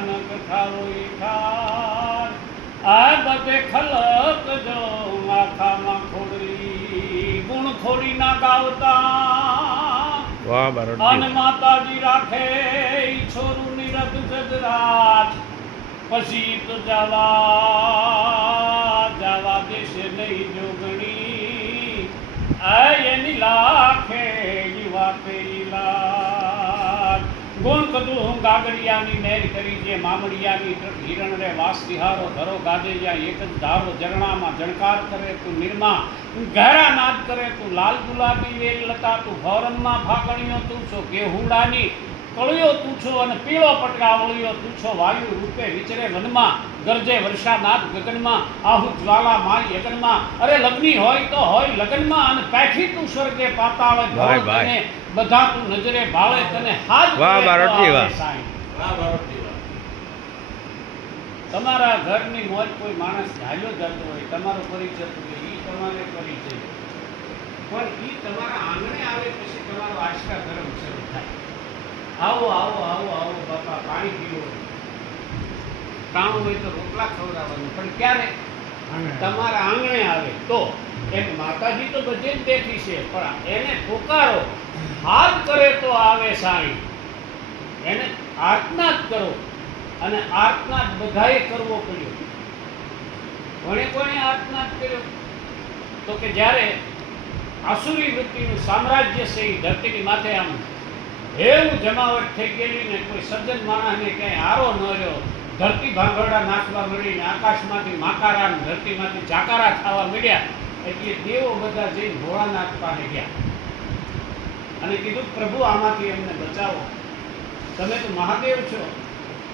ભયાનક થારો ઠાર આ બધે ખલક જો માથામાં ખોડી ગુણ ખોડી ના ગાવતા વાહ અન બારોટજી માતાજી રાખે ઈ છોરું નિરત જગરાજ પછી તો જવા દેશે નહીં જોગણી આ એની લાખે યુવા પેલા ગુણ કદું હું ગાગડિયાની નેર કરી જે મામડિયાની હિરણ રે વાસતિહારો ધરો ગાજે જ્યાં એક જ ધારો ઝરણામાં જણકાર કરે તું નિર્મા ગહેરા નાદ કરે તું લાલ ગુલાબી વેલ લતા તું ભવરમમાં ફાકણીઓ તું છો કેહુડાની કળિયો તું છો અને પીળો પટકાવળિયો તું છો વાયુ રૂપે વિચરે વનમાં ગરજે વર્ષાનાદ ગગનમાં આહુ જ્વાલા મારી યગનમાં અરે લગ્ની હોય તો હોય લગ્નમાં અને પેઠી તું સ્વર્ગે પાતાળે ભાઈ, ભાઈ. તને બધા તું નજરે ભાળે તને હાથ વાહ, કરે તો બારોટજી, વાહ. આવે સાંઈ. તમારા ઘરની મોજ કોઈ માણસ હાલ્યો જતો હોય તમારો પરિચય તો કે ઈ તમારે પરિચય પણ ઈ તમારા આંગણે આવે પછી તમારો આશરા ધર્મ શરૂ થાય આવો આવો આવો આવો બાપા પાણી પીવો ટાણું હોય તો રોટલા ખવડાવવાનું પણ ક્યારે તમારા આંગણે આવે તો એક માતાજી તો બધે જ બેઠી છે પણ એને પોકારો હાથ કરે તો આવે સાંઈ એને આર્તનાદ કરો અને આર્તનાદ બધાએ કરવો પડ્યો કોણે આર્તનાદ કર્યો તો કે જ્યારે આસુરી વૃત્તિનું સામ્રાજ્ય છે એ ધરતીની માથે આમ એવું જમાવટ થઈ ગયેલી ને કોઈ સજ્જન માણસને ક્યાંય આરો ન રહ્યો ધરતી ભાંગરડા નાખવા મળીને આકાશમાંથી માકારા ને ધરતીમાંથી જાકારા થવા મળ્યા એટલે દેવો બધા જઈને ભોળાનાથ પાસે ગયા અને કીધું પ્રભુ આમાંથી અમને બચાવો તમે તો મહાદેવ છો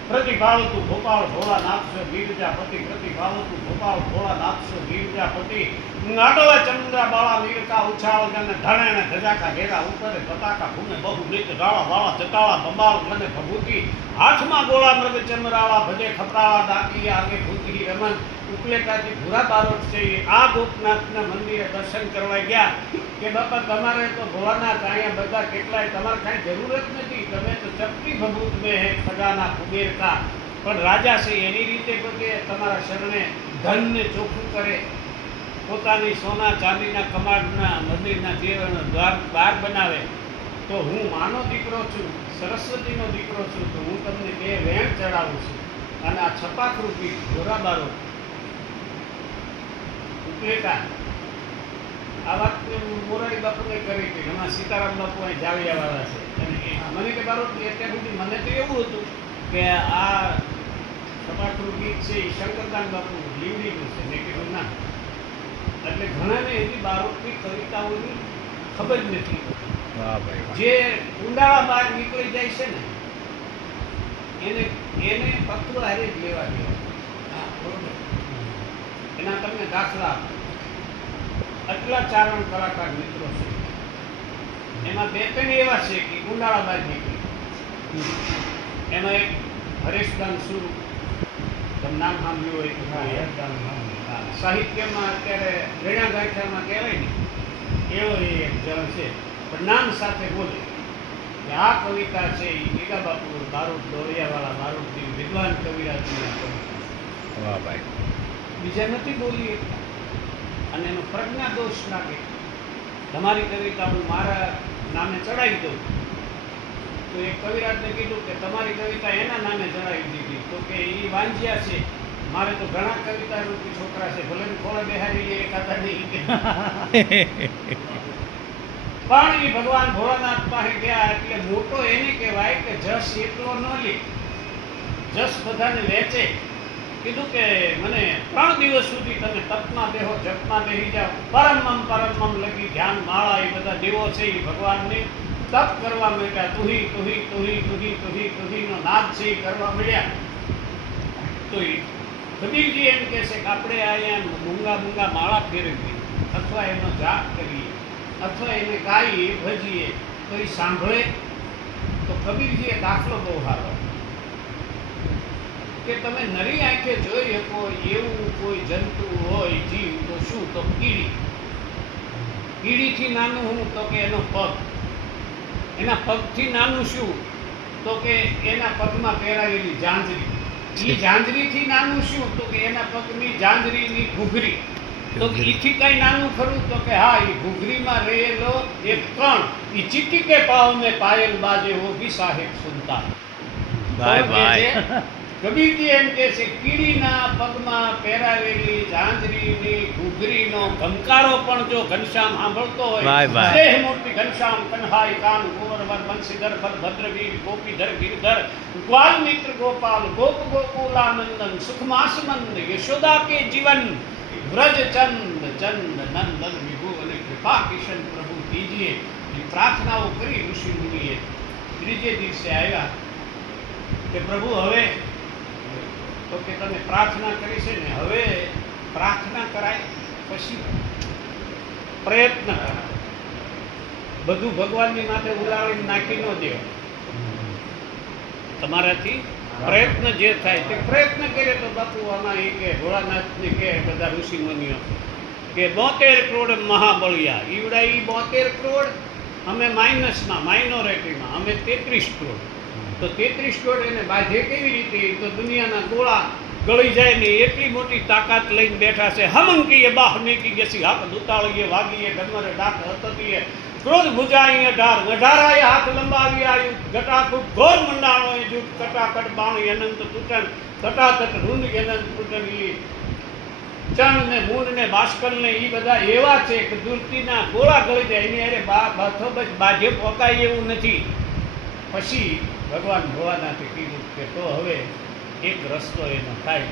પ્રતિભાવ તું ગોપાળ ભોળાનાથ છો ગિરજાપતિ પ્રતિભાવ તું ગોપાળ ભોળાનાથ છો ગિરજાપતિ નાડવા ચંદ્રા બાળા નીરકા ઉછાળ ગને ધણે ને ધજાકા ઘેરા ઉતરે પતાકા ભૂમે બહુ નીચ ડાળા વાળા ચટાળા બંબાળ ગને ભભૂતિ હાથમાં ગોળા મૃગ ચમરાળા ભજે ખપરાળા દાકી આગે ભૂતિ રમન ઉપલેટાથી ભૂરા બારોટ છે આ ગોપનાથના મંદિરે દર્શન કરવા ગયા કે બાપા તમારે તો ભોળાનાથ અહીંયા બધા કેટલાય તમારે કાંઈ જરૂર જ નથી તમે તો ચપટી ભભૂત મેં હે ખજાના કુબેર કા પણ રાજા છે એની રીતે પોતે તમારા શરણે ધનને ચોખ્ખું કરે પોતાની સોના ચાંદીના કમાડના મંદિરના દેવનો દ્વાર બનાવે તો હું માનો દીકરો છું સરસ્વતીનો દીકરો છું તો હું તમને બે વેણ ચડાવું છું અને આ છપાકરૂપી ઘોરાબારો ઉપલેટા આ વાત મોરારી બાપુને કરી હતી એમાં સીતારામ બાપુ અહીં જાવિયાવાળા છે અને મને કે બારો અત્યાર સુધી મને તો એવું હતું કે આ છપાકરૂ ગીત છે એ શંકરદાન બાપુ લીવડીનું છે મેં કીધું ના એટલે ઘણાને એવી બારોટની કવિતાઓની ખબર જ નથી વાહ ભાઈ વાહ. જે ઉંડાળા બહાર નીકળી જાય છે ને એને પત્તું હારે જ લેવા દેવા બરોબર એના તમને દાખલા આપો. આટલા ચારણ કલાકાર મિત્રો છે એમાં બે ત્રણ એવા છે કે ઉંડાળા બહાર નીકળી એમાં એક હરેશદાન સુરુ તમે નામ સાંભળ્યું હોય તો સાહિત્યમાં અત્યારે ગણ્યા ગાંઠામાં કહેવાય ને એવો એ એક જણ છે પણ નામ સાથે બોલે કે આ કવિતા છે એ ગીગા બાપુ બારૂદ દોરિયાવાળા બારૂદની વિદ્વાન કવિરાજની કવિતા વાહ ભાઈ બીજા નથી બોલી શકતા અને એનો પ્રજ્ઞા દોષ લાગે તમારી કવિતા હું મારા નામે ચડાવી દઉં તો એક કવિરાજને કીધું કે તમારી કવિતા એના નામે ચડાવી દીધી તો કે એ વાંજ્યા છે મારે તો ઘણા કવિતા રૂપી છોકરા છે ભલે ને ખોળે બેહારી લે એકાદા નહીં પણ એ ભગવાન ભોળાનાથ પાસે ગયા એટલે મોટો એને કહેવાય કે જસ એટલો ન લે જસ બધાને વેચે કીધું કે મને 3 દિવસ સુધી તમે તપમાં બેહો જપમાં બેહી જાઓ પરમમ લગી ધ્યાન માળા એ બધા દેવો છે એ ભગવાનને તપ કરવા માંડ્યા તુહી નો નાદ છે એ કરવા મળ્યા તો એ કબીરજી એમ કહે છે કે આપણે અહીંયા મૂંગા માળા ફેરવીએ અથવા એનો જાપ કરીએ અથવા એને ગાઈએ ભજીએ તો એ સાંભળે તો કબીરજીએ દાખલો બહુ સારો કે તમે નરી આંખે જોઈ શકો એવું કોઈ જંતુ હોય જીવ તો શું તો કીડીથી નાનું હું તો કે એનો પગ એના પગથી નાનું શું તો કે એના પગમાં પહેરાવેલી જાંજરી. એ જાંજરીથી નાનું શું? તો કે એના પગની જાંજરીની ઘૂઘરી. તો કે ઈથી કઈ નાનું ખરું? તો કે હા, એ ઘૂઘરીમાં રહેલો એક કણ. એ ચીટી કે પાવ મેં પાયલ બાજે વો ભી સાહેબ સુનતા. ભાઈ તો કે ભાઈ છે, કબીરજી એમ કે છે, કીડીના પગમાં પહેરાવેલી જાંજરીની ઘૂઘરીનો ઘંકારો પણ જો ઘનશ્યામ સાંભળતો હોય, વાહ, વાહ. દેહ મૂર્તિ ઘનશ્યામ કન્હાઈ કાન કુંવરવર બંસીધર ભદ્રવીર ગોપીધર ગિરધર ગ્વાલ મિત્ર ગોપાલ ગોપ ગોકુલાનંદન સુખમાસમંદ યશોદા કે જીવન વ્રજ ચંદ ચંદ નંદન વિભુ અને કૃપા કિશન પ્રભુ કીજીએ. એ પ્રાર્થનાઓ કરી ઋષિ મુનિએ. ત્રીજે દિવસે આવ્યા કે પ્રભુ હવે તો કે તમે પ્રાર્થના કરી છે ને, હવે પ્રાર્થના કરાય પછી પ્રયત્ન કરાય. બધું ભગવાનની માથે ઉલાળીને નાખી ન દો. તમારાથી પ્રયત્ન જે થાય તે પ્રયત્ન કરે. તો બાપુ આમાં એ કે ભોળાનાથને કે બધા ઋષિ મુનિઓ કે 72 કરોડ મહાબળિયા ઈવડા. ઈ 72 કરોડ અમે માઇનસમાં, માઇનોરિટીમાં અમે 33 કરોડ. તો 33 કરોડ એને બાંધે કેવી રીતે? તો દુનિયાના ગોળા ગળી જાય ને એટલી મોટી તાકાત લઈને બેઠા છે. હમંકીએ બાહ મેકી ગેસી હાથ દુતાળીએ વાગીએ ડમરે ડાક હતતીએ ક્રોધ ભુજાઈએ ઢાર ગઢારાએ હાથ લંબાવી આયુ ઘટાકૂટ ઘોર મંડાણોએ જૂટ કટાકટ બાણી અનંત તૂટન તટાતટ રૂંદ અનંત તૂટન. ઈ ચણ ને મૂળ ને બાષ્કલ ને એ બધા એવા છે કે દૂરતીના ગોળા ગળી જાય. એની અરે બાજે પોકાય એવું નથી. પછી ભગવાન ભોળાનાથે કીધું કે તો હવે એક રસ્તો એનો થાય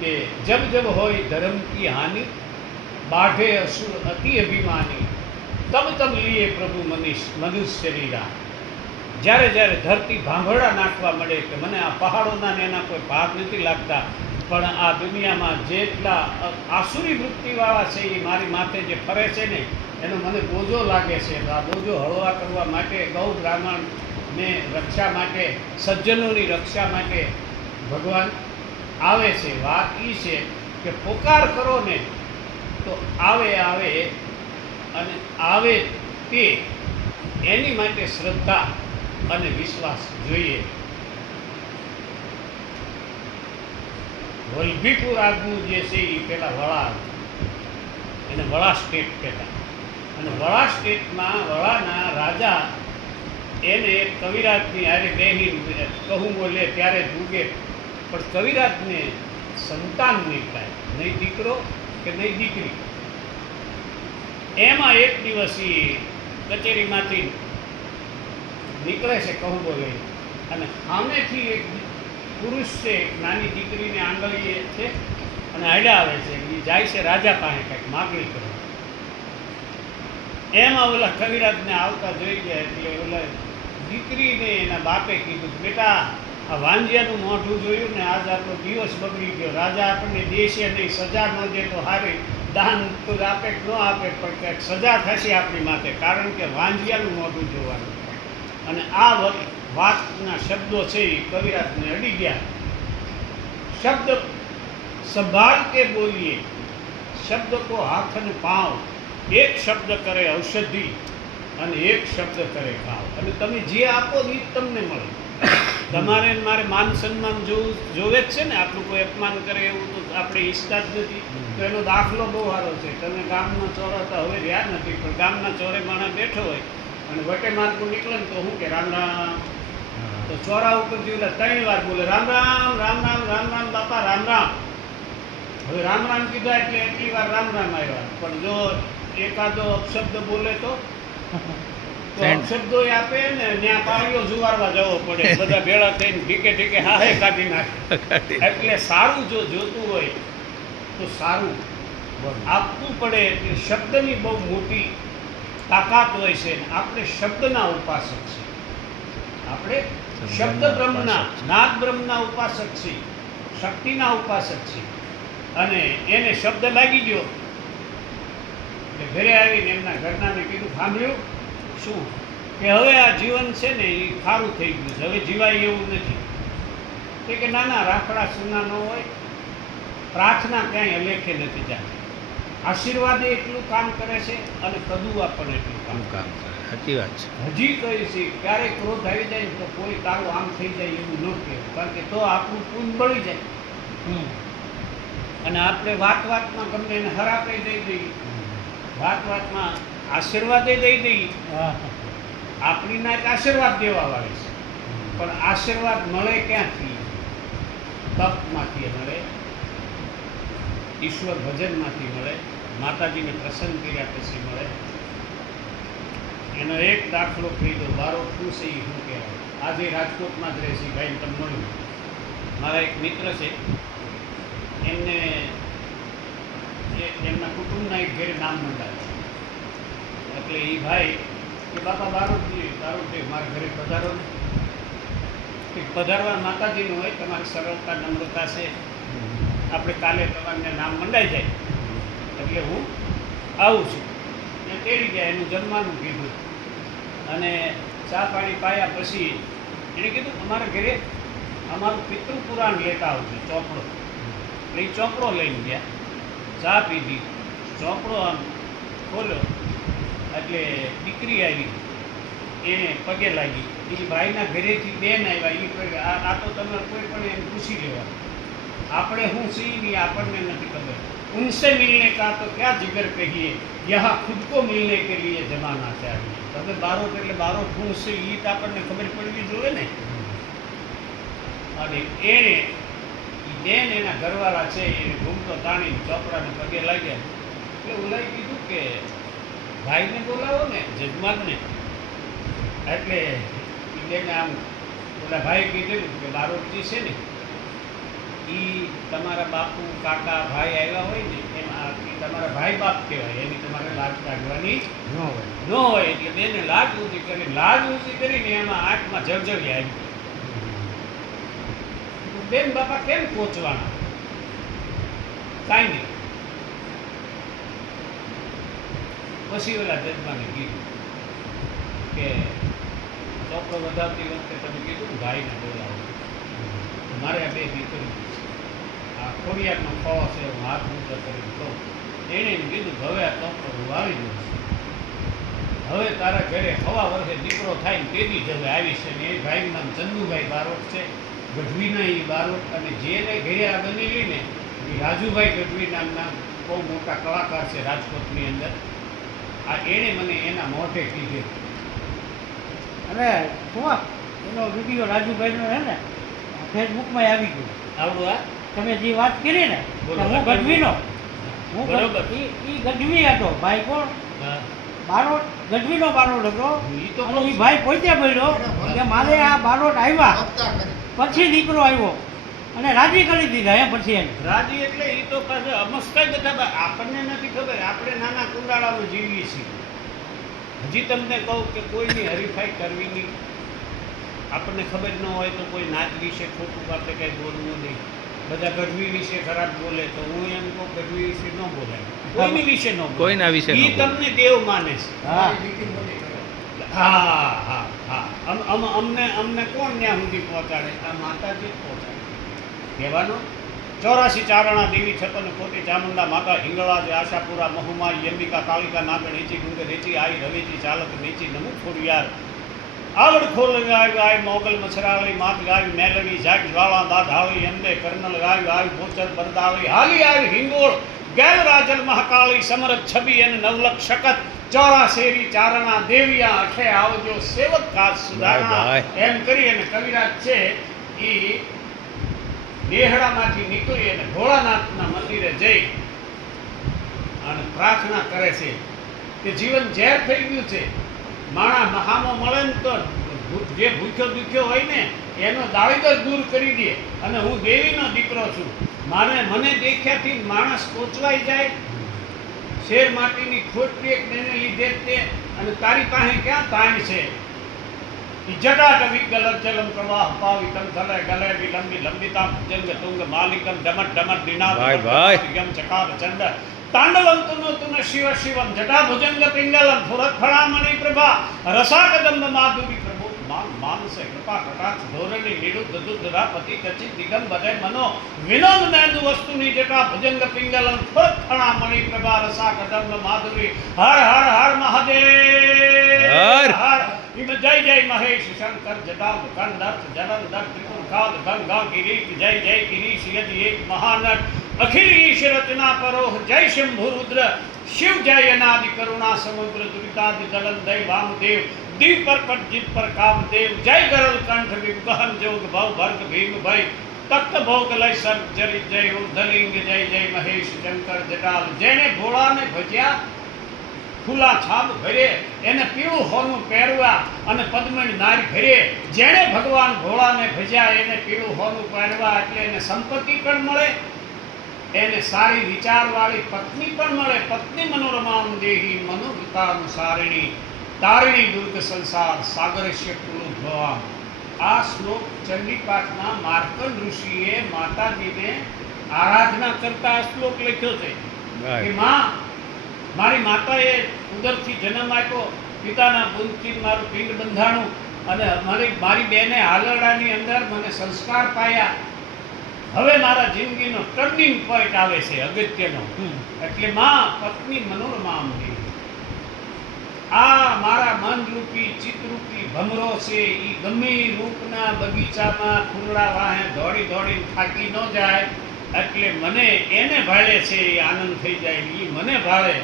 કે જબ જબ હોય ધર્મ કી હાનિ બાઢે અસુર અતિ અભિમાની તબ તબ લીએ પ્રભુ મનુષ્ય શરીરા. જ્યારે જ્યારે ધરતી ભાંભળા નાખવા મળે કે મને આ પહાડોના ને એના કોઈ ભાગ નથી લાગતા, પણ આ દુનિયામાં જેટલા આસુરી વૃત્તિવાળા છે એ મારી માથે જે ફરે છે ને એનો મને બોજો લાગે છે. તો આ બોજો હળવા કરવા માટે ગૌ બ્રાહ્મણ ને રક્ષા માટે, સજ્જનોની રક્ષા માટે ભગવાન આવે છે. વાત એ છે કે પોકાર કરો ને તો આવે અને આવે તે એની માટે શ્રદ્ધા અને વિશ્વાસ જોઈએ. વલભીપુર આગનું જે છે એ પેલા વળા, એને વળા સ્ટેટ કહેતા. અને વળા સ્ટેટમાં વળાના રાજા એને એક કવિરાજની હારે બેહીને કહું બોલે ત્યારે જ ઉગે. પણ કવિરાજને સંતાન નહીં થાય, નહીં દીકરો કે નહીં દીકરી. એમાં એક દિવસ એ કચેરીમાંથી નીકળે છે કહું બોલે, અને સામેથી એક પુરુષ છે, એક નાની દીકરીને આંગળીએ છે અને હાડ્યા આવે છે. એ જાય છે રાજા પાસે કંઈક માગણી કરવા. એમાં ઓલા કવિરાજને આવતા જોઈ ગયા એટલે ઓલા દીકરીને એના બાપે કીધું, બેટા આ વાંજિયાનું મોઢું જોયું ને આજ આપણો દિવસ બગડી ગયો. રાજા આપણને દેશે નહીં, સજા ન દે તો હારી, દાન તો આપે કે ન આપે પણ કંઈક સજા થશે આપણી માથે, કારણ કે વાંજિયાનું મોઢું જોવાનું. અને આ વાતના શબ્દો છે એ કવિરાજને અડી ગયા. શબ્દ સંભાળ કે બોલીએ, શબ્દ કો હાથ અને પાँव, એક શબ્દ કરે ઔષધિ અને એક શબ્દ કરે ઘાવ. અને તમે જે આપો એ જ તમને મળે. તમારે મારે માન સન્માન જોવે જ છે ને. આપણું કોઈ અપમાન કરે એવું તો આપણે ઈચ્છતા જ નથી. તો એનો દાખલો બહુ સારો છે. તમે ગામના ચોરા તો હવે રહ્યા નથી, પણ ગામના ચોરે માણસ બેઠો હોય અને વટે માર્ગું નીકળે ને તો શું કે રામ રામ. તો ચોરા ઉપરથી ઓલા 3 વાર બોલે રામ રામ રામ રામ રામ રામ બાપા રામ રામ. હવે રામ રામ કીધા એટલે એટલી વાર રામ રામ આવ્યા. પણ જો એકાદો અપશબ્દ બોલે તો અપશબ્દો આપે ને ત્યાં પાળીઓ જુવારવા જવો પડે. બધા ભેળા થઈને ઢીકે ઢીકે હાહે કાઢી નાખે. એટલે સારું જો જોતું હોય તો સારું આપવું પડે. એટલે શબ્દની બહુ મોટી તાકાત હોય છે. આપણે શબ્દના ઉપાસક છીએ. આપણે શબ્દ બ્રહ્મના, નાદ બ્રહ્મના ઉપાસક છીએ, શક્તિના ઉપાસક છીએ. અને એને શબ્દ લાગી ગયો એટલે ઘરે આવીને એમના ઘરનાને કીધું, સાંભળ્યું શું કે હવે આ જીવન છે ને એ ખારું થઈ ગયું છે, હવે જીવાય એવું નથી. તે કે ના ના, રાખડા સુના ન હોય, પ્રાર્થના ક્યાંય અલેખે નથી જાતી. આશીર્વાદે એટલું કામ કરે છે અને કદુઆ પણ એટલું કામ શું કામ કરે સાચી વાત છે કરે. હજી કહે છે ક્યારેક ક્રોધ આવી જાય ને તો કોઈ તારું આમ થઈ જાય એવું ન કહેવું, કારણ કે તો આપણું પૂન બળી જાય. અને આપણે વાતમાં ગમે એને હરાપે દઈ દઈએ, વાતમાં આશીર્વાદે દઈ દઈએ. આપણી ના જ આશીર્વાદ દેવા વાળે છે, પણ આશીર્વાદ મળે ક્યાંથી? તપમાંથી મળે, ઈશ્વર ભજનમાંથી મળે, માતાજીને પ્રસન્ન કર્યા પછી મળે. એનો એક દાખલો કહી દો. બારો શું છે એ શું કહેવાય. આજે રાજકોટમાં જ રહે છે ભાઈ, તમને મળ્યું. મારા એક મિત્ર છે, એમને એમના કુટુંબના એક ઘેરે નામ મંડાય. એટલે એ ભાઈ કે બાપા બારોટજી મારા ઘરે પધારો ને. પધારવા માતાજીનું હોય, તમારી સરળતા નમ્રતા છે, આપણે કાલે તમારને નામ મંડાઈ જાય એટલે હું આવું છું. એ તેડી ગયા, એનું જમવાનું કીધું અને ચા પાણી પાયા પછી એણે કીધું અમારા ઘરે અમારું પિતૃ પુરાણ લેતા આવજો, ચોપડો. એટલે એ ચોપડો લઈને ગયા, ચા પીધી, ચોપડો આમ ખોલ્યો એટલે દીકરી આવી, એને પગે લાગી. એ ભાઈના ઘરેથી બેન આવ્યા. આ તો તમે કોઈ પણ એમ પૂછી લેવા, આપણે શું છીએ નહીં આપણને નથી ખબર. ઉનસે મિલને કા તો ક્યાં જીગર કહીએ, યહાં ખુદ કો મિલને કે લીએ જમાના ચાહીએ. તમે બારોટ એટલે બારોટ શું છે એ તો આપણને ખબર પડવી જોઈએ ને. અને એણે બેન એના ઘરવાળા છે એને ઘૂમતો તાણી ચોપડાને પગે લાગ્યા. એટલે ઓલાએ કીધું કે ભાઈને બોલાવો ને, જજમાનને. એટલે બેને આમ ઓલા ભાઈ કીધેલું કે બારોટજી છે ને એ તમારા બાપુ કાકા ભાઈ આવ્યા હોય ને એમાં એ તમારા ભાઈ બાપ કહેવાય, એની તમારે લાજ કાઢવાની ન હોય. એટલે બેને લાજ ઊંચી કરીને એમાં આંખમાં જળજળી આવી. બેન બાપા કેમ પહોંચવાના? કાંઈ નહીં. પછી ઓલા જજમાને કીધું કે ચોપડો વધારતી વખતે તમે કીધું ભાઈને બોલાવો, મારે આ બે દીકરી છે, આ ખોડિયારનો ખોળો છે, હું હાથ ઊંચો કરીને કહું. એણે એમ કીધું હવે આ ચોપડો હું વાવી દઉં છું, હવે તારા ઘરે હવા વર્ષે દીકરો થાય ને તેથી જ હવે આવીશ. ને એ ભાઈનું નામ ચંદુભાઈ બારોટ છે, ગઢવીના એ બારોટ. અને જેને ઘરે આ બનેલી ને એ રાજુભાઈ ગઢવી નામના બહુ મોટા કલાકાર છે રાજકોટની અંદર. આ એણે મને એના મોઢે કીધું. અને શું એનો વિડીયો રાજુભાઈનો છે ને ફેસબુકમાં આવી ગયો. આવડું આ તમે જે વાત કરી ને બોલો. કે હું ગઢવીનો, હું બરોબર. એ ગઢવી હતો ભાઈ. કોણ? હા. બારોટ, ગઢવીનો બારોટ હતો. ઈ તો અને એ ભાઈ પોતે બોલ્યો કે મારે આ બારોટ આવ્યા પછી દીકરો આવ્યો અને રાજી કરી દીધા એમ. પછી એમ રાજી એટલે એ તો પાછું અમસ્તા બધા આપણને નથી ખબર. આપણે નાના કુંડાળામાં જીવીએ છીએ. હજી તમને કહું કે કોઈની હરીફાઈ કરવી નહીં. આપણને ખબર ન હોય તો કોઈ નાચ વિશે ખોટું આપણે કંઈ બોલવું નહીં. બધા ગઢવી વિશે ખરાબ બોલે તો હું એમ કહું ગઢવી વિશે ન બોલાય, કોઈની વિશે ન બોલાય. કોઈના વિશે ન ઈ બોલાય. તમને દેવ માને છે. હા અમને કોણ ત્યાં સુધી પહોંચાડે? આ માતાજી જ પહોંચાડે. કહેવાનો 84 ચારણા દેવી 56 કોટી ચામુંડા માતા હિંગળાજ આશાપુરા મહુમા અંબિકા કાળિકા નાગણ હેચી ગુંગે રેચી આઈ રવેચી ચાલક નીચી નમુક ખોડિયાર આવડ ખોલ ગાય ગાય મોગલ મછરાળી માત ગાય મેલવી જાગ જ્વાળા દાધાળી અંબે કર્નલ ગાય ગાય બોચર બરદાળી હાલી આવી હિંગોળ ગેલ રાજલ મહાકાળી સમરથ છબી અને નવલક શકત 84 ચારણા દેવિયા અખે આવજો સેવક કાજ સુધારણા. ભાઈ. એમ કરી અને કવિરાજ છે એ દેહડામાંથી નીકળી અને ભોળાનાથના મંદિરે જઈ અને પ્રાર્થના કરે છે કે જીવન ઝેર થઈ ગયું છે, માણા મહામો મળે ને તો જે ભૂખ્યો દુખ્યો હોય ને એનો દાળીદર દૂર કરી દે. અને હું દેવીનો દીકરો છું, મને દેખ્યાથી માણસ કોચવાઈ જાય. શેર માટીની ખોટ એને લીધે તે અને તારી પાસે ક્યાં તાણ છે? જટાટ વિગલત જલમ પ્રવાહ પાવિતમ થલે ગલે વિલંબી લંબિતા જંગ તુંગ માલિકમ ડમટ ડમટ દિનાદ ભાઈ. યમ ચકાર ચંડ તાંડવમ તુન શિવ શિવમ જટા ભુજંગ પિંગલમ ફુરત ફળામણી પ્રભા રસા કદંબ માધુરી પ્રભુ માનસે કૃપા કટાક્ષ ધોરણી નિરુદ્ધ દુર્ધરાપતિ કચિત દિગંબરે મનો વિનોદ મેંદુ વસ્તુની જટા ભુજંગ પિંગલમ ફળા મણિ પ્રભા રસા કદમ માધુરી હર હર હર મહાદેવ હર. હર ઇમ જય જય મહેશ શંકર જટાલ કંદર્થ જલંધર ત્રિપુર કાલ ગંગા ગિરીશ જય જય ગિરીશ યદિ એક મહાનર અખિલ ઈશ રચના પરોહ જય શંભુ રુદ્ર शिव जय अनादि करुणा समुद्र दुरितादि दलन दय वामदेव दिव पर जित पर कामदेव जय गरल कंठ विगहन जोग भव भर्ग भीम भय तख्त भोग लय सर्ग चरित जय उर्धलिंग जय जय महेश शंकर जटाल जेने भोळा ने भज्या फूला छाप भरे એને પીળું હોનું પહેરવા અને પદ્મણી નારી ભરે જેણે ભગવાન ભોળાને ભજ્યા એને પીળું હોનું પહેરવા એટલે એને સંપત્તિ પણ મળે એને સારી વિચારવાળી પત્ની પણ મળે પત્ની મનોરમામ દેહી મનોગીતાનુસારિણી તારિણી દુર્ગ સંસાર સાગરસ્ય કુલોદ્ભવા આ શ્લોક ચંડીપાઠના માર્કંડ ઋષિએ માતાજીને આરાધના કરતા આ શ્લોક લખ્યો છે કે માં મારી માતાએ ઉદરથી જન્મ આપ્યો પિતાના બુંદથી મારું પિંડ બંધાણું અને મારી બેને હાલરડાની અંદર મને સંસ્કાર પાયા હવે મારા જિંદગીનો ટર્નિંગ પોઈન્ટ આવે છે અગત્યનો એટલે માં પત્ની મનોરમામ દેવી આ મારા મનરૂપી ચિત્તરૂપી ભમરો છે એ ગમે એ રૂપના બગીચામાં ફૂલડા વાહે દોડી દોડીને થાકી ન જાય એટલે મને એને ભાળે છે એ આનંદ થઈ જાય એ મને ભાળે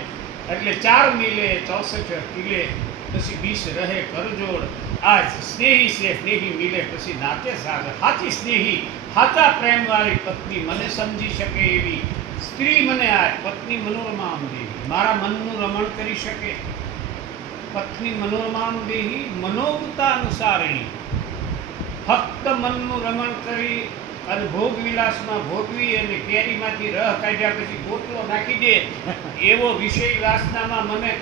એટલે 4 મિલે 64 કિલે પછી 20 રહે કરજોડ આજ સ્નેહી છે સ્નેહી મિલે પછી નાતે સાગર સાચી સ્નેહી સાચા પ્રેમવાળી પત્ની મને સમજી શકે એવી સ્ત્રી મને આ પત્ની મનોરમામ દેવી મારા મનનું રમણ કરી શકે પત્ની મનોરમામ દેહી મનોગતાનુસારિણી ફક્ત મનનું રમણ કરી અને ભોગ વિલાસમાં ભોગવી અને કેરીમાંથી રહ કાઢ્યા પછી ગોટલો નાખી દે એવો વિષય વાસનામાં મને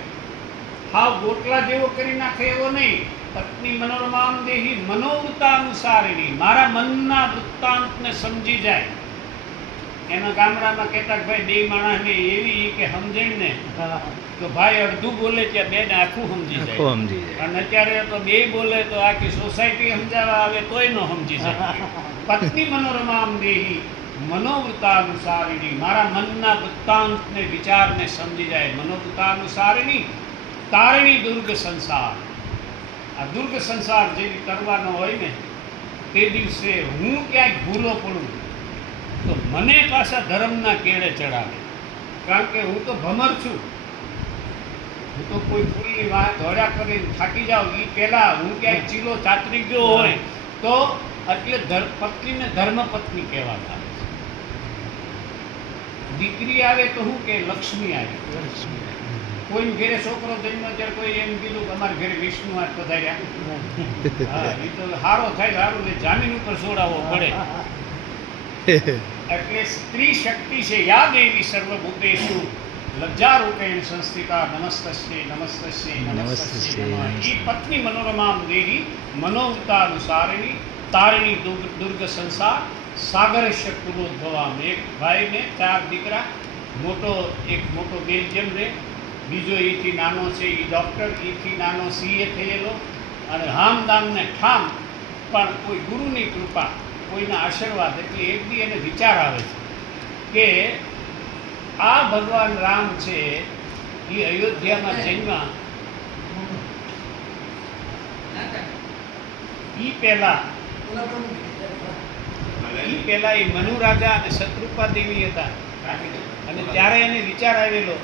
હાવ ગોટલા જેવો કરી નાખે એવો નહીં પત્ની મનોરમામ દેહી મનોવૃત્તાનુસારિણી મારા મનના વૃત્તાંતને સમજી જાય એના ગામડામાં કહેતા કે ભાઈ બે માણસને એવી કે સમજણ ને તો ભાઈ અડધું બોલે ત્યાં બેને આખું સમજી જાય અને અત્યારે તો બે બોલે તો આખી સોસાયટી સમજાવવા આવે તોય ન સમજી જાય પત્ની મનોરમામ દેહી મનોવૃત્તાનુસારિણી મારા મનના વૃત્તાંતને વિચારને સમજી જાય મનોવૃત્તાનુસારિણી તારિણી દુર્ગ સંસાર આ દુર્ગ સંસાર જેવી કરવાનો હોય ને તે દિવસે હું ક્યાંક ભૂલો પડું તો મને પાછા ધર્મના કેળે ચડાવે કારણ કે હું તો ભમર છું હું તો કોઈ ફૂલની વાહ દોડ્યા કરીને થાકી જાઉં એ પહેલાં હું ક્યાંક ચીલો ચાતરી ગયો હોય તો એટલે પત્નીને ધર્મપત્ની કહેવાતા દીકરી આવે તો શું કે લક્ષ્મી આવે કોઈ ઘેરે છોકરો જન્મ ત્યારે કોઈ એમ કીધું કે અમારા ઘરે વિષ્ણુ આજ પધાર્યા હા એ તો સારો થાય સારું ને જામીન ઉપર છોડાવવો પડે એટલે સ્ત્રી શક્તિ છે યા દેવી સર્વભૂતેષુ લજ્જારૂપેણ સંસ્થિતા નમસ્તસ્યે નમસ્તસ્યે નમસ્તસ્યે નમઃ એ પત્ની મનોરમામ દેવી મનોવૃત્તાનુસારિણી તારિણી દુર્ગ સંસાર સાગરસ્ય કુલોદ્ભવામ એક ભાઈને 4 દીકરા એક મોટો બેલ્જિયમ રે બીજો એથી નાનો છે એ ડૉક્ટર એથી નાનો સીએ થયેલો અને હામદામને ઠામ પણ કોઈ ગુરુની કૃપા કોઈના આશીર્વાદ એટલે એક દી એને વિચાર આવે છે કે આ ભગવાન રામ છે એ અયોધ્યામાં જન્મ્યા એ પહેલા એ મનુ રાજા અને શત્રુપા દેવી હતા અને ત્યારે એને વિચાર આવેલો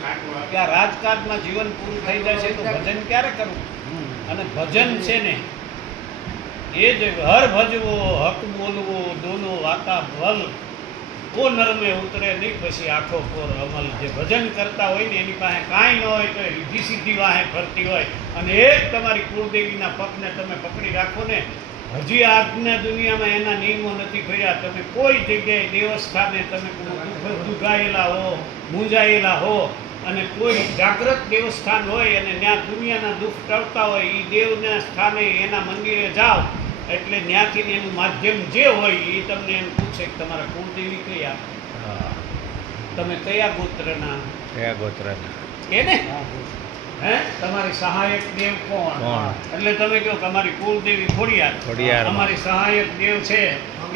કે આ રાજકાજમાં જીવન પૂરું થઈ જશે તો ભજન ક્યારે કરવું અને ભજન છે ને એ જ હર ભજવો હક બોલવો દોનો વાતા ભલ કો નરમે ઉતરે નહીં પછી આખો કોર અમલ જે ભજન કરતા હોય ને એની પાસે કાંઈ ન હોય તો રીધિ સીધી વાહે ફરતી હોય અને એ જ તમારી કુળદેવીના પગને તમે પકડી રાખો ને હજી આજના દુનિયામાં એના નિયમો નથી કર્યા તમે કોઈ જગ્યાએ દેવસ્થાને તમે દુભાયેલા હો મૂંઝાયેલા હો અને કોઈ જાગ્રત દેવસ્થાન હોય અને ત્યાં દુનિયાના દુઃખ ટળતા હોય એ દેવના સ્થાને એના મંદિરે જાઓ એટલે ત્યાંથી એનું માધ્યમ જે હોય એ તમને એમ પૂછે કે તમારા કુળદેવી કયા તમે કયા ગોત્રના કયા ગોત્રના એ ને હે તમારી સહાયક દેવ કોણ? કોણ? એટલે તમે કહો કે અમારી કુળદેવી ખોડિયાર. ખોડિયાર. અમારી સહાયક દેવ છે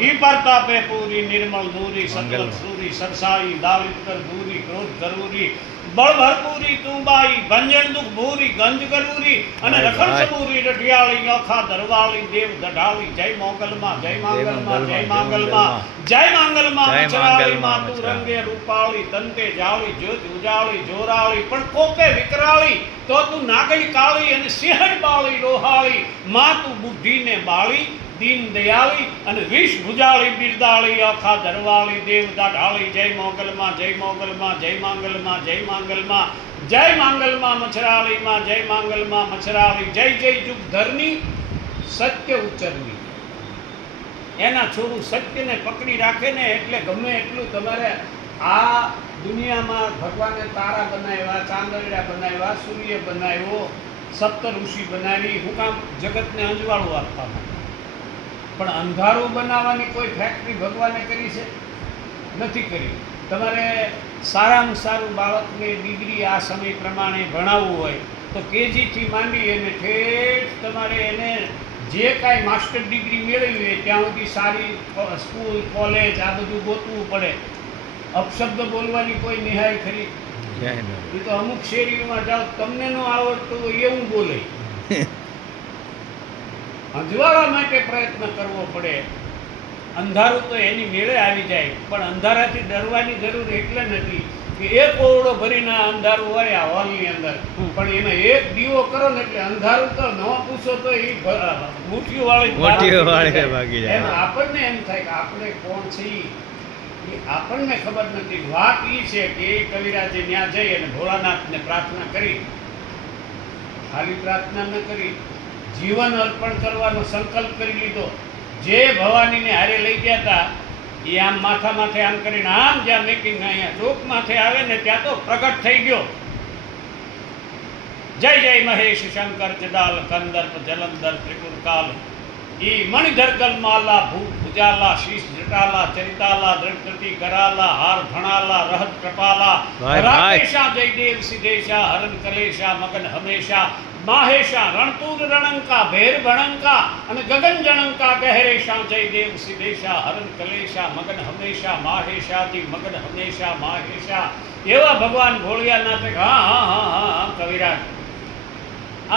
ઈ પરતાપે પૂરી નિર્મળ દૂરી સતત મંગલ. સૂરી સરસાઈ દાવિત કર દૂરી ક્રોધ જરૂરી બળ ભરપૂરી તું બાઈ ભંજન દુઃખ ભૂરી ગંજ ગરૂરી અને ભાઈ, રખણ ભાઈ. સબૂરી રઢિયાળી અખા દરવાળી દેવ દઢાળી જય મોગલમાં જય માંગલમાં જય માંગલમાં જય માંગલમાં જય મચરાળી માંગલમાં માં તું મચરાળી. રંગે રૂપાળી તંતે જાળી જ્યોત ઉજાળી જોરાળી પણ કોકે વિકરાળી તો તું નાગઈ કાળી અને સિંહણ બાળી રોહાળી માં તું બુદ્ધિને બાળી દીન દયાળી અને વિષ ભુજાળી બિરદાળી અખા ધરવાળી દેવતા ઢાળી જય મોગલમાં જય મોગલમાં જય માંગલમાં જય માંગલમાં જય માંગલમાં મછરાળીમાં જય માંગલમાં મછરાળી જય જય જુગ ધરની સત્ય ઉચ્ચરની. એના છોરું સત્યને પકડી રાખે ને એટલે ગમે એટલું તમારે આ દુનિયામાં ભગવાને તારા બનાવ્યા, ચાંદરડા બનાવ્યા, સૂર્ય બનાવ્યો, સપ્ત ઋષિ બનાવી, હું કામ જગતને અંજવાળું આપવા માટે. પણ અંધારું બનાવવાની કોઈ ફેક્ટરી ભગવાને કરી છે? નથી કરી. તમારે સારામાં સારું બાળકને ડિગ્રી આ સમય પ્રમાણે ભણાવવું હોય તો કેજીથી માંડી અને ઠેઠ તમારે એને જે કાંઈ માસ્ટર ડિગ્રી મેળવી હોય ત્યાં સુધી સારી સ્કૂલ કોલેજ આ બધું ગોતવું પડે. અપશબ્દ બોલવાની કોઈ નિહાય ખરી? જય ન. એ તો અમુક શેરીઓમાં જાઓ તમને ન આવડતું હોય એવું બોલે. અંજવાળા માટે પ્રયત્ન કરવો પડે. અંધારું તો એની મેળે આવી જાય, પણ અંધારાથી ડરવાની જરૂર એટલે નથી કે એક ઓરડો ભરીને અંધારું હોય આ હોલની અંદર, પણ એમાં એક દીવો કરો ને એટલે અંધારું તો ન પૂછો તો એ મુઠ્ઠીઓ વાળી ભાગી જાય. એમ આપણને એમ થાય કે આપણે કોણ છીએ એ આપણને ખબર નથી. વાત એ છે કે એ કવિરાજે ત્યાં જઈ અને ભોળાનાથને પ્રાર્થના કરી. ખાલી પ્રાર્થના ન કરી, જીવન અર્પણ કરવાનો સંકલ્પ કરી લીધો. જે ભવાનીને હારે લઈ ગયા હતા એ આમ માથા માથે આમ કરીને આમ જ્યાં મેકિંગ અહીંયા ડોક માથે આવે ને ત્યાં તો પ્રગટ થઈ ગયો. જય જય મહેશ શંકર જડાલ કંદર્પ જલંધર ત્રિપુર કાલ ઈ મણિધર ગલમાલા ભૂપ ભુજાલા શીશ જટાલા ચરિતાલા દ્રઢતિ કરાલા હાર ભણાલા રહત કપાલા ભાઈ, ભાઈ. રાકેશા જયદેવ સિદ્ધેશા હરણ કલેશા મગન હમેશા માહેશા રણતુર રણંકા ભેર ભણંકા અને ગગન જણંકા ગહેરેશા જયદેવ સિદ્ધેશા હરણ કલેશા મગન હમેશા માહેશાથી મગન હમેશા માહેશા. એવા ભગવાન ભોળિયાનાથે હા હા હા હા હા કવિરાજ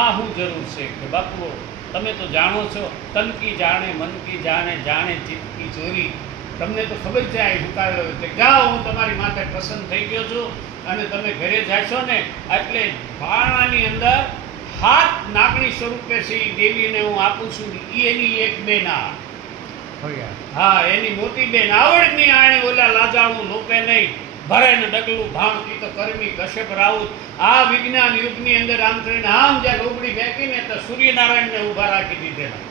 આ શું જરૂર છે કે બાપુ તમે તો જાણો છો તન કી જાણે મન કી જાણે જાણે ચિત્ત કી ચોરી. તમને તો ખબર છે આ હુકાવ્યો એટલે જાઓ હું તમારી માથે પ્રસન્ન થઈ ગયો છું અને તમે ઘરે જાશો ને એટલે ભાણાની અંદર હાથ નાગણી સ્વરૂપે છે એ દેવીને હું આપું છું. એની એક બેના હા એની મોટી બેન આવડની આણે ઓલા લાજાળું લોપે નહીં ભરે ને ડગલું ભાંગતી તો કરમી કશ્યપ રાઉત. આ વિજ્ઞાન યુગની અંદર આમ કરીને આમ જ્યાં લોબડી ફેંકીને તો સૂર્યનારાયણને ઊભા રાખી દીધેલા.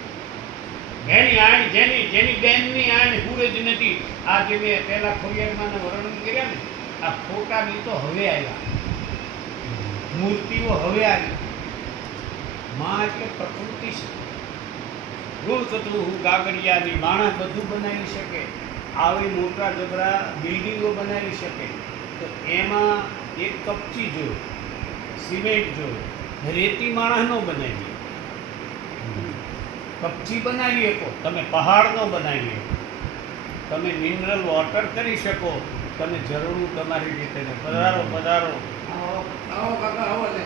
એની આણ જેની બેનની આણ પૂરે જ નથી. આ જે મેં પહેલા ખોડિયારમાંને વર્ણન કર્યા ને આ ફોટાની તો હવે આવ્યા, મૂર્તિઓ હવે આવી. માં એટલે પ્રકૃતિ છે. ગુણ કતરું હું ગાગડિયાની માણસ બધું બનાવી શકે, આવી મોટા જબરા બિલ્ડિંગો બનાવી શકે, તો એમાં એક કપચી જોયો, સિમેન્ટ જોયો, રેતી માણસ ન બનાવી. કપચી બનાવી શકો તમે, પહાડ ન બનાવી શકો તમે, મિનરલ વોટર કરી શકો તમે, જરૂર તમારી રીતે. પધારો પધારો. આવો કાકા આવો લે.